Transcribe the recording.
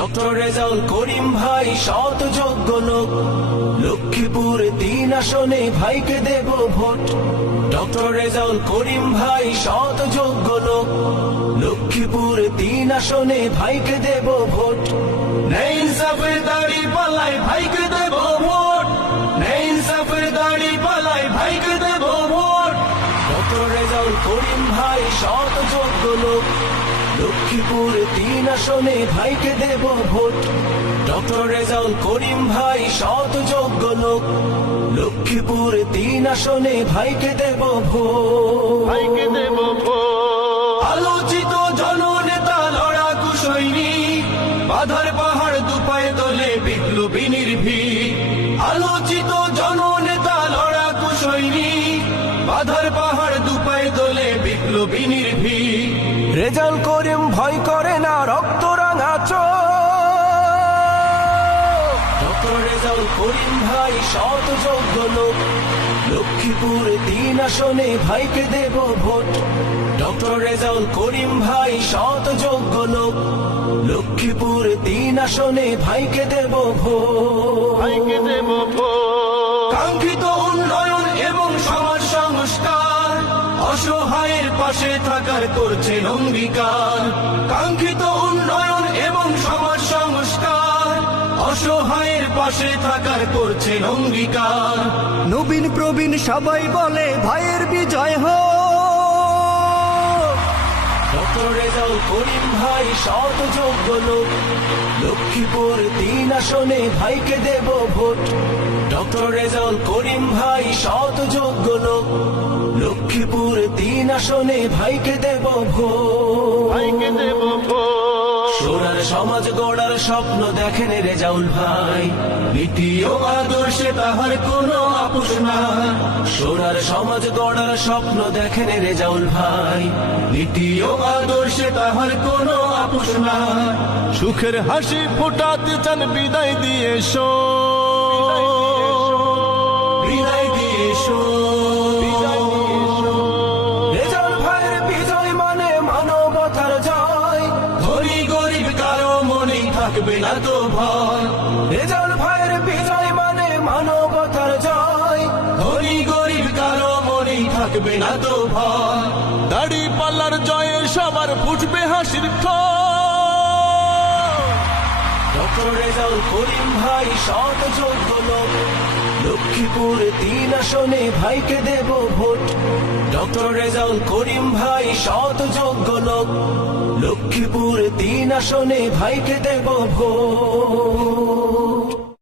Doctor Rezaul Karim ভাই সৎ যোগ্য লোক, লক্ষ্মীপুর 3 আসনে ভাইকে দেব ভোট। ডক্টর রেজাউল করিম ভাই সৎ যোগ্য লোক, লক্ষ্মীপুর 3 আসনে ভাইকে দেব ভোট। ন্যায় ইনসাফের দাড়ি পাল্লায় ভাইকে দেব ভোট, ন্যায় ইনসাফের দাড়ি পাল্লায় ভাইকে দেব ভোট। ডক্টর রেজাউল করিম ভাই সৎ যোগ্য লোক, লক্ষ্মীপুর 3 আসনে ভাইকে দেব ভোট। ডক্টর রেজাউল করিম ভাই সৎ যোগ্য লোক, লক্ষ্মীপুর 3 আসনে ভাইকে দেব ভোট, ভাইকে দেব ভোট। আলোচিত জননেতা লড়াকু সৈনিক, বাধার পাহাড় দুপায়ে তোলে বিপ্লবী নির্ভীক। আলোচিত জননেতা লড়াকু সৈনিক, বাধার পাহাড় দুপায়ে তোলে বিপ্লবী নির্ভীক। রেজাউল করিম ভয় করে না রক্ত রাঙা চোখ। ডক্টর রেজাউল করিম ভাই সৎ যোগ্য লোক, লক্ষ্মীপুর 3 আসনে ভাইকে দেব ভোট। ডক্টর রেজাউল করিম ভাই সৎ যোগ্য লোক, লক্ষ্মীপুর 3 আসনে ভাইকে দেব ভোট, ভাইকে দেব ভোট। কাঙ্ক্ষিত উন্নয়ন এবং সমাজ সংস্কার, অসহায়ের পাশে থাকার করছেন অঙ্গীকার। কাঙ্ক্ষিত উন্নয়ন এবং সমাজ সংস্কার, অসহায়ের পাশে থাকার করছেন অঙ্গীকার। নবীন প্রবীণ সবাই বলে ভাইয়ের বিজয় হোক। ডক্টর রেজাউল করিম ভাই সৎ যোগ্য লোক, লক্ষ্মীপুর 3 আসনে ভাইকে দেব ভোট। ডক্টর রেজাউল করিম ভাই সৎ যোগ্য লোক, লক্ষ্মীপুর 3 আসনে ভাইকে দেব ভোট, ভাইকে দেব ভোট। সোনার সমাজ গড়ার স্বপ্ন দেখেন রেজাউল ভাই, নীতি ও আদর্শে তাহার কোনো আপোষ নাই। সোনার সমাজ গড়ার স্বপ্ন দেখেন রেজাউল ভাই, নীতি ও আদর্শে তাহার কোনো আপোষ নাই। সুখের হাসি ফোটাতে চান বিদায় দিয়ে এসো, বিদায় দিয়ে এসো। রেজাউল ভাইয়ের বিজয় মানে মানবতার জয়, ধনী গরিব কারো মনেই থাকবে না তো ভয়। রেজাউল ভাইয়ের বিজয় মানে মানবতার জয়, ধনী গরিব কারো মনেই থাকবে না তো ভয়। দাড়ি পাল্লার জয়ে সবার ফুটবে হাসির ঠোঁট। ডক্টর রেজাউল করিম ভাই সৎ যোগ্য লোক, লক্ষ্মীপুর 3 আসনে ভাইকে দেব ভোট। ডক্টর রেজাউল করিম ভাই সৎ যোগ্য লোক, লক্ষ্মীপুর 3 আসনে ভাইকে দেব ভোট।